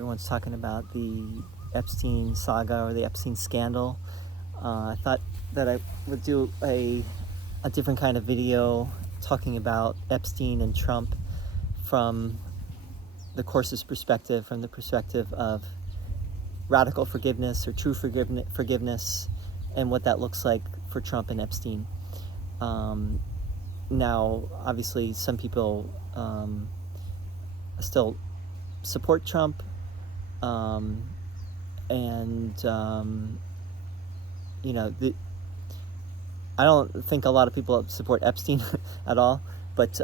everyone's talking about the Epstein saga or the Epstein scandal. I thought that I would do a different kind of video talking about Epstein and Trump from the Course's perspective, from the perspective of radical forgiveness or true forgiveness, and what that looks like for Trump and Epstein. Now, obviously, some people still support Trump, I don't think a lot of people support Epstein at all. But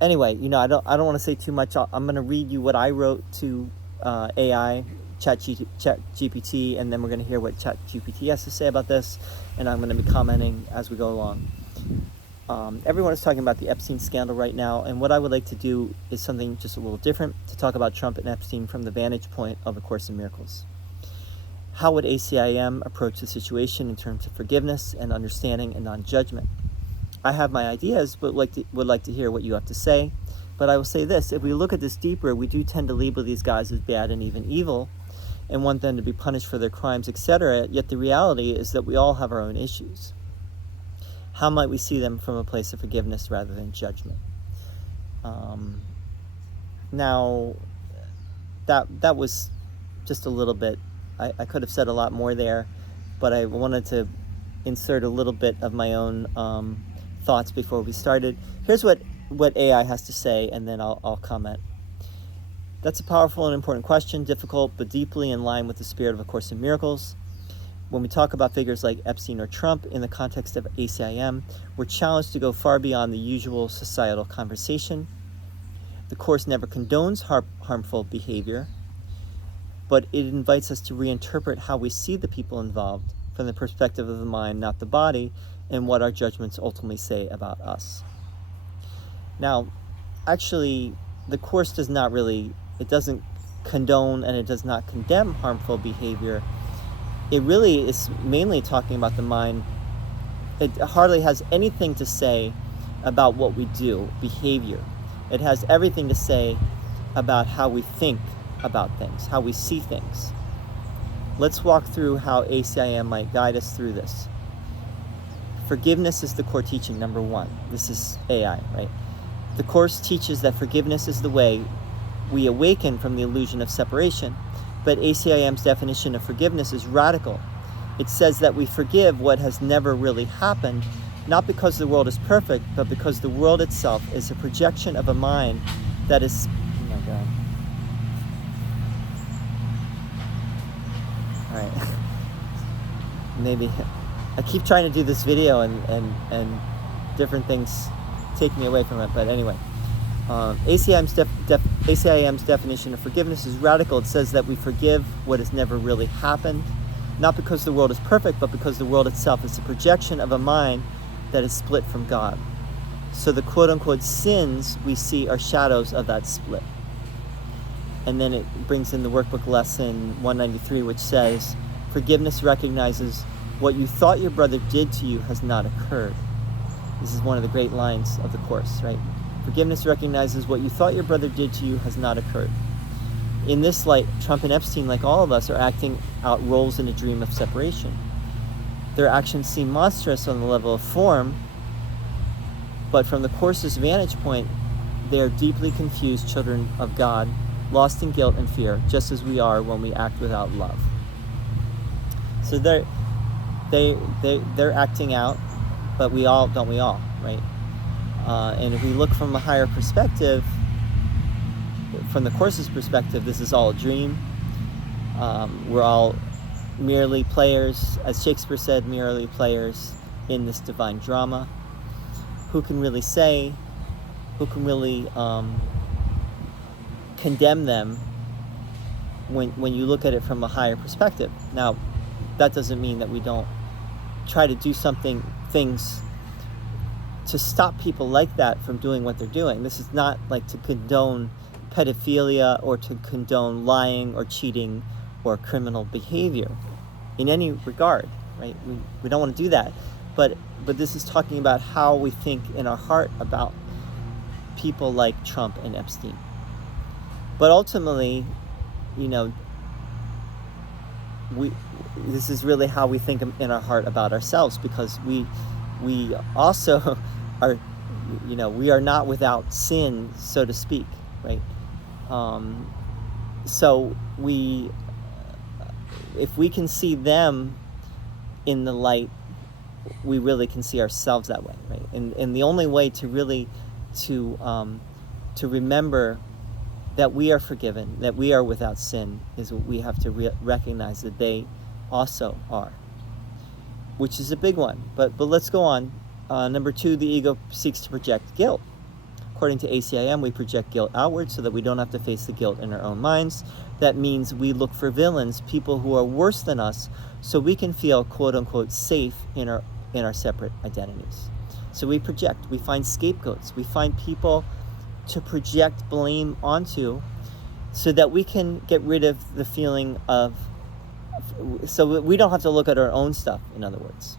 anyway, I don't want to say too much. I'm going to read you what I wrote to AI, ChatGPT, and then we're going to hear what ChatGPT has to say about this, and I'm going to be commenting as we go along. Everyone is talking about the Epstein scandal right now, and what I would like to do is something just a little different, to talk about Trump and Epstein from the vantage point of A Course in Miracles. How would ACIM approach the situation in terms of forgiveness and understanding and non-judgment? I have my ideas, but would like to hear what you have to say. But I will say this: if we look at this deeper, we do tend to label these guys as bad and even evil, and want them to be punished for their crimes, etc. Yet the reality is that we all have our own issues. How might we see them from a place of forgiveness rather than judgment? Now, that was just a little bit. I could have said a lot more there, but I wanted to insert a little bit of my own thoughts before we started. Here's what AI has to say, and then I'll comment. That's a powerful and important question, difficult but deeply in line with the spirit of A Course in Miracles. When we talk about figures like Epstein or Trump in the context of ACIM, we're challenged to go far beyond the usual societal conversation. The Course never condones harmful behavior, but it invites us to reinterpret how we see the people involved from the perspective of the mind, not the body, and what our judgments ultimately say about us. Now, actually, the Course doesn't condone and it does not condemn harmful behavior. It really is mainly talking about the mind. It hardly has anything to say about what we do, behavior. It has everything to say about how we think about things, how we see things. Let's walk through how ACIM might guide us through this. Forgiveness is the core teaching, number one. This is AI, right? The Course teaches that forgiveness is the way we awaken from the illusion of separation. But ACIM's definition of forgiveness is radical. It says that we forgive what has never really happened, not because the world is perfect, but because the world itself is a projection of a mind that is... Oh my God. All right. Maybe I keep trying to do this video and different things take me away from it. But anyway, ACIM's definition of forgiveness is radical. It says that we forgive what has never really happened, not because the world is perfect, but because the world itself is a projection of a mind that is split from God. So the quote-unquote sins we see are shadows of that split. And then it brings in the workbook lesson 193, which says, forgiveness recognizes what you thought your brother did to you has not occurred. This is one of the great lines of the Course, right? Forgiveness recognizes what you thought your brother did to you has not occurred. In this light, Trump and Epstein, like all of us, are acting out roles in a dream of separation. Their actions seem monstrous on the level of form, but from the Course's vantage point, they are deeply confused children of God, lost in guilt and fear, just as we are when we act without love. So they're acting out, but don't we all, right? And if we look from a higher perspective, from the Course's perspective, this is all a dream. We're all merely players, as Shakespeare said, merely players in this divine drama. Who can really say, who can really condemn them when you look at it from a higher perspective? Now, that doesn't mean that we don't try to do things to stop people like that from doing what they're doing. This is not like to condone pedophilia or to condone lying or cheating or criminal behavior in any regard, right? We don't want to do that. But this is talking about how we think in our heart about people like Trump and Epstein. But ultimately, you know, this is really how we think in our heart about ourselves, because we also are, you know, we are not without sin, so to speak, right? So if we can see them in the light, we really can see ourselves that way, right? And the only way to really to remember that we are forgiven, that we are without sin, is we have to recognize that they also are, which is a big one. But let's go on. Number 2, the ego seeks to project guilt. According to ACIM, we project guilt outward so that we don't have to face the guilt in our own minds. That means we look for villains, people who are worse than us, so we can feel quote unquote safe in our separate identities. So we project, we find scapegoats, we find people to project blame onto so that we can get rid of the feeling of, so we don't have to look at our own stuff, in other words.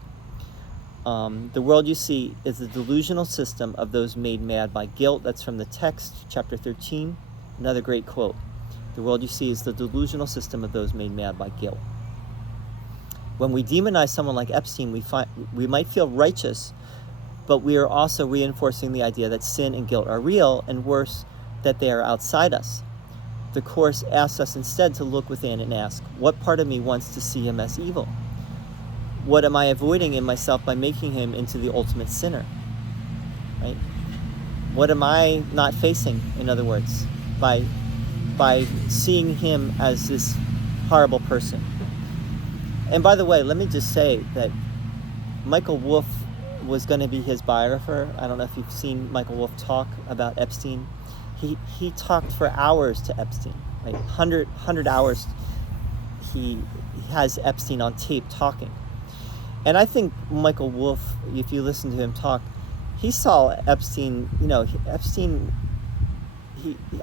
The world you see is the delusional system of those made mad by guilt. That's from the text, chapter 13. Another great quote. The world you see is the delusional system of those made mad by guilt. When we demonize someone like Epstein, we might feel righteous, but we are also reinforcing the idea that sin and guilt are real, and worse, that they are outside us. The Course asks us instead to look within and ask, what part of me wants to see him as evil? What am I avoiding in myself by making him into the ultimate sinner? Right? What am I not facing, in other words, by seeing him as this horrible person? And by the way, let me just say that Michael Wolff was going to be his biographer. I don't know if you've seen Michael Wolff talk about Epstein. He talked for hours to Epstein, right? 100 hours. He has Epstein on tape talking. And I think Michael Wolff, if you listen to him talk, he saw Epstein, you know,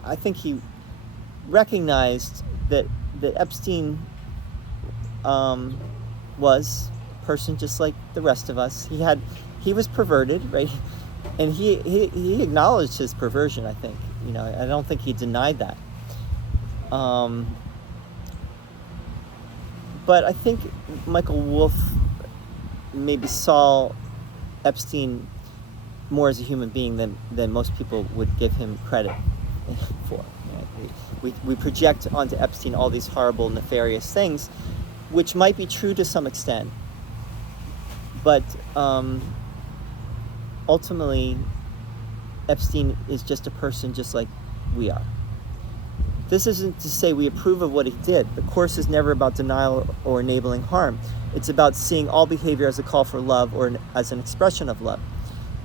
I think he recognized that Epstein was a person just like the rest of us. He was perverted, right? And he acknowledged his perversion, I think. You know, I don't think he denied that. But I think Michael Wolff maybe saw Epstein more as a human being than most people would give him credit for. Right? We project onto Epstein all these horrible, nefarious things, which might be true to some extent. But ultimately, Epstein is just a person just like we are. This isn't to say we approve of what he did. The Course is never about denial or enabling harm. It's about seeing all behavior as a call for love or as an expression of love.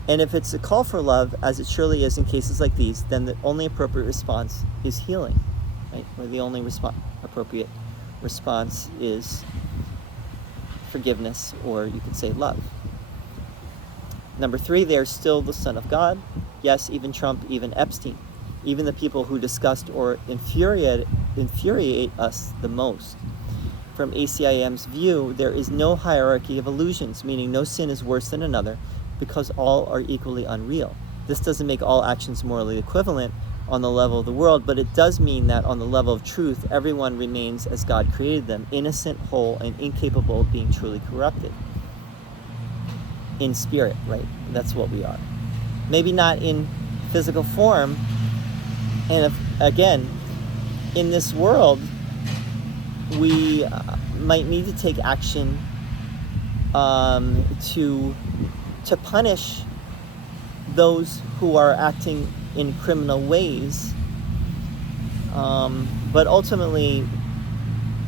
And if it's a call for love, as it surely is in cases like these, then the only appropriate response is healing, right? Or the only appropriate response is forgiveness, or you could say love. Number 3, they are still the Son of God. Yes, even Trump, even Epstein, even the people who disgust or infuriate us the most. From ACIM's view, there is no hierarchy of illusions, meaning no sin is worse than another, because all are equally unreal. This doesn't make all actions morally equivalent on the level of the world, but it does mean that on the level of truth, everyone remains as God created them, innocent, whole, and incapable of being truly corrupted. In spirit, right? That's what we are. Maybe not in physical form. And again, in this world, we might need to take action to punish those who are acting in criminal ways. But ultimately,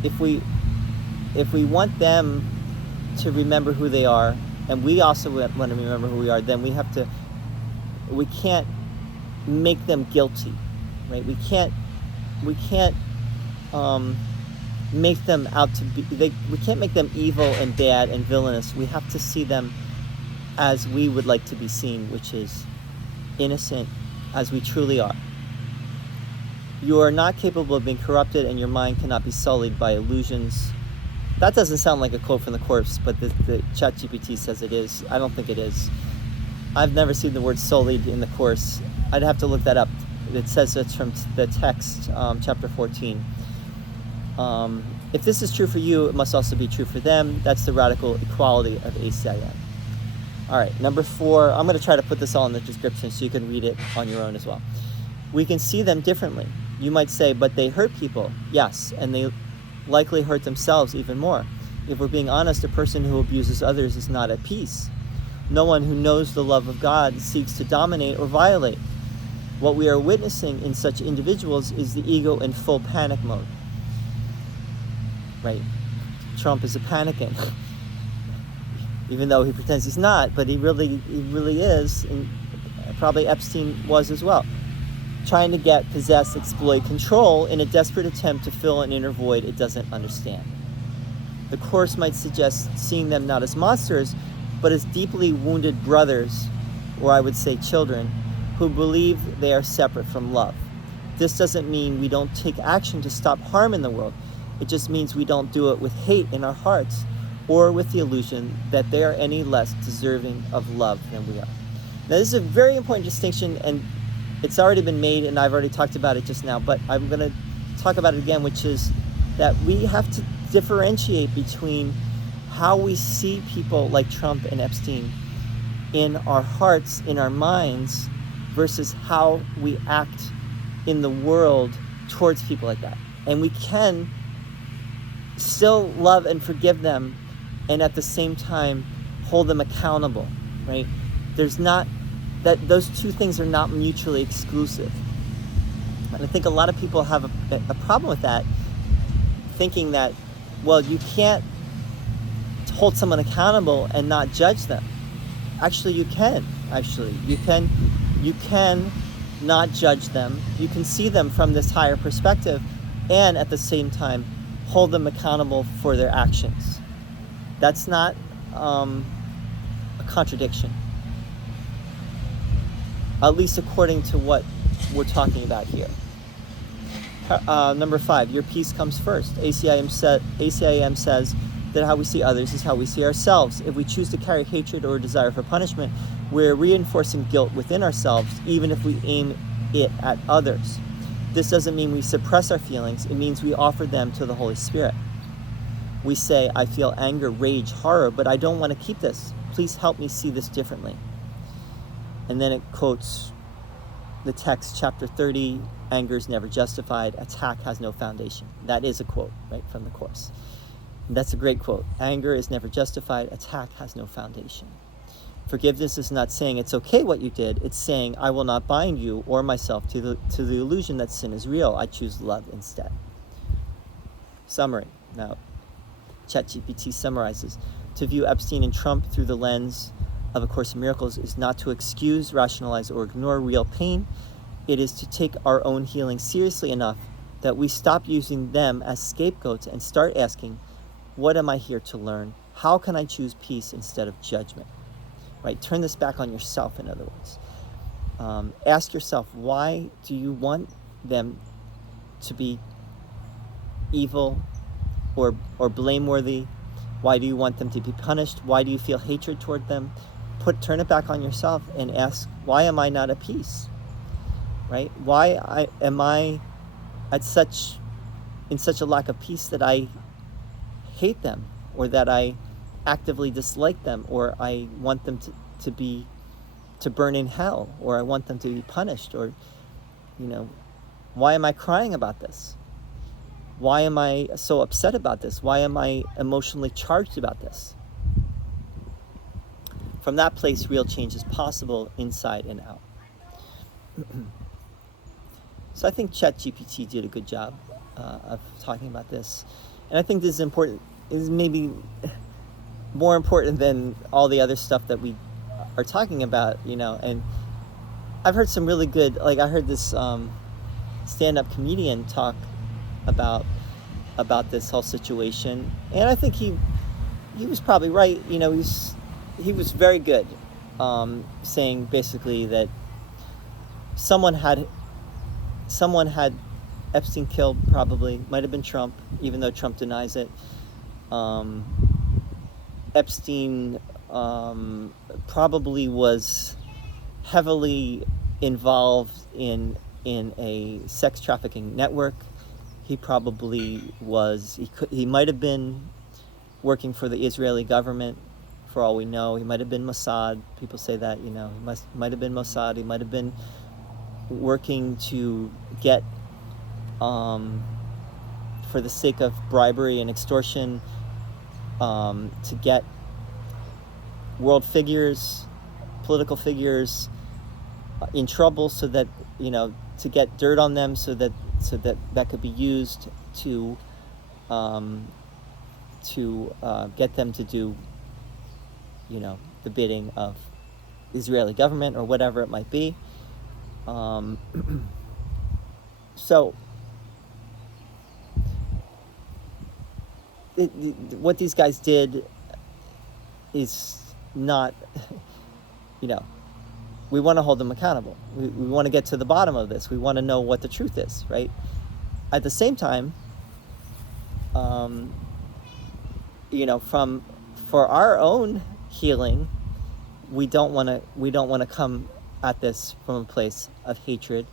if we want them to remember who they are, and we also want to remember who we are, then we can't make them guilty, right? We can't make them out to be, we can't make them evil and bad and villainous. We have to see them as we would like to be seen, which is innocent, as we truly are. You are not capable of being corrupted, and your mind cannot be sullied by illusions. That doesn't sound like a quote from the Course, but the ChatGPT says it is. I don't think it is. I've never seen the word sullied in the Course. I'd have to look that up It says it's from the text, chapter 14. If this is true for you, it must also be true for them. That's the radical equality of ACIM. All right, number 4, I'm going to try to put this all in the description so you can read it on your own as well. We can see them differently. You might say, but they hurt people. Yes, and they likely hurt themselves even more. If we're being honest, a person who abuses others is not at peace. No one who knows the love of God seeks to dominate or violate. What we are witnessing in such individuals is the ego in full panic mode. Right? Trump is a panicking. Even though he pretends he's not, but he really is, and probably Epstein was as well. Trying to get, possess, exploit, control in a desperate attempt to fill an inner void it doesn't understand. The Course might suggest seeing them not as monsters, but as deeply wounded brothers, or I would say children, who believe they are separate from love. This doesn't mean we don't take action to stop harm in the world. It just means we don't do it with hate in our hearts, or with the illusion that they are any less deserving of love than we are. Now, this is a very important distinction, and it's already been made, and I've already talked about it just now, but I'm going to talk about it again, which is that we have to differentiate between how we see people like Trump and Epstein in our hearts, in our minds, versus how we act in the world towards people like that. And we can still love and forgive them, and at the same time hold them accountable, right? There's not that those two things are not mutually exclusive. And I think a lot of people have a problem with that, thinking that, well, you can't hold someone accountable and not judge them. Actually, you can. You can not judge them. You can see them from this higher perspective, and at the same time hold them accountable for their actions. That's not a contradiction, at least according to what we're talking about here. Number 5, your peace comes first. ACIM says that how we see others is how we see ourselves. If we choose to carry hatred or a desire for punishment, we're reinforcing guilt within ourselves, even if we aim it at others. This doesn't mean we suppress our feelings. It means we offer them to the Holy Spirit. We say, I feel anger, rage, horror, but I don't want to keep this. Please help me see this differently. And then it quotes the text, chapter 30, anger is never justified, attack has no foundation. That is a quote, right, from the Course. And that's a great quote. Anger is never justified, attack has no foundation. Forgiveness is not saying it's okay what you did, it's saying I will not bind you or myself to the illusion that sin is real. I choose love instead. Summary. Now, ChatGPT summarizes. To view Epstein and Trump through the lens of A Course in Miracles is not to excuse, rationalize, or ignore real pain. It is to take our own healing seriously enough that we stop using them as scapegoats and start asking, what am I here to learn? How can I choose peace instead of judgment? Right? Turn this back on yourself, in other words. Ask yourself, why do you want them to be evil or blameworthy? Why do you want them to be punished? Why do you feel hatred toward them? Turn it back on yourself and ask, why am I not at peace? Right? Why am I in such a lack of peace that I hate them, or that I actively dislike them, or I want them to burn in hell, or I want them to be punished, or why am I crying about this? Why am I so upset about this? Why am I emotionally charged about this? From that place, real change is possible inside and out. So I think ChatGPT did a good job of talking about this. And I think this is important. It is maybe more important than all the other stuff that we are talking about, and I've heard some really good, I heard this stand-up comedian talk about this whole situation, and I think he was probably right. He was very good, saying basically that someone had Epstein killed, probably might have been Trump, even though Trump denies it. Epstein probably was heavily involved in in a sex trafficking network. He probably was, he might have been working for the Israeli government, for all we know. He might have been Mossad. People say that, he might have been Mossad. He might have been working to get, for the sake of bribery and extortion, to get world figures, political figures, in trouble, so that, to get dirt on them, so that could be used to get them to do, the bidding of the Israeli government, or whatever it might be. So what these guys did is not, we want to hold them accountable. We want to get to the bottom of this. We want to know what the truth is, right? At the same time, for our own healing, we don't want to come at this from a place of hatred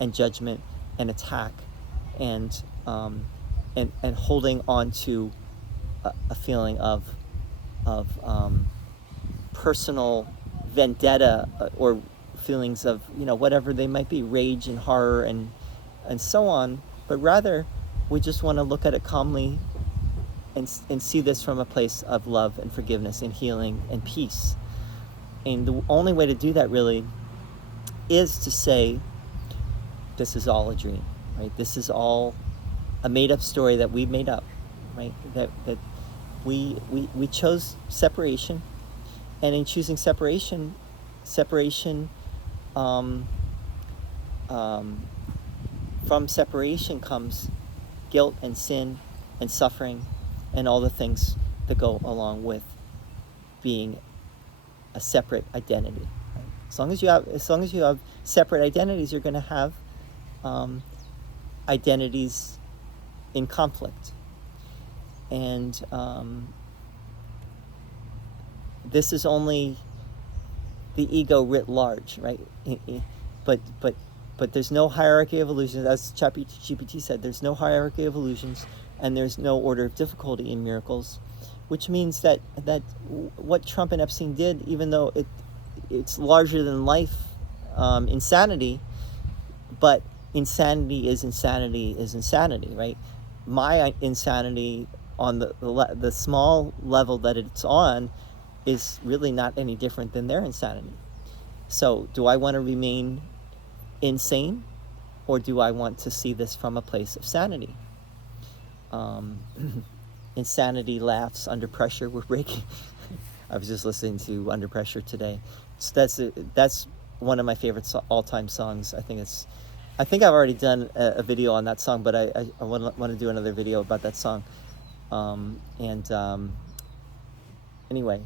and judgment and attack, and holding on to a feeling of personal vendetta, or feelings of, whatever they might be, rage and horror and so on. But rather, we just want to look at it calmly and see this from a place of love and forgiveness and healing and peace. And the only way to do that really is to say, this is all a dream, right? This is all a made-up story that we made up, right? That we chose separation, and in choosing separation, from separation comes guilt and sin and suffering and all the things that go along with being a separate identity. Right? As long as you have separate identities, you're going to have identities in conflict. And this is only the ego writ large, right? But there's no hierarchy of illusions. As ChatGPT said, there's no hierarchy of illusions, and there's no order of difficulty in miracles, which means that what Trump and Epstein did, even though it's larger than life insanity, but insanity is insanity, right? My insanity on the small level that it's on is really not any different than their insanity. So do I want to remain insane, or do I want to see this from a place of sanity? Insanity laughs under pressure. We're breaking. I was just listening to Under Pressure today. So that's one of my favorite all-time songs. I think I've already done a video on that song, but I want to do another video about that song. Anyway,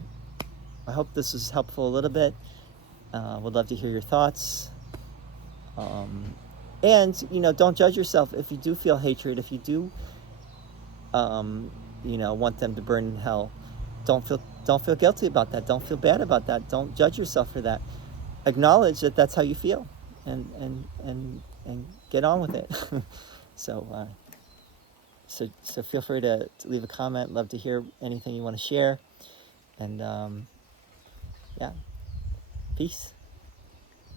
I hope this was helpful a little bit. Would love to hear your thoughts. And don't judge yourself if you do feel hatred. If you do, want them to burn in hell, don't feel guilty about that. Don't feel bad about that. Don't judge yourself for that. Acknowledge that that's how you feel, and get on with it. So feel free to leave a comment. Love to hear anything you want to share. And yeah, peace.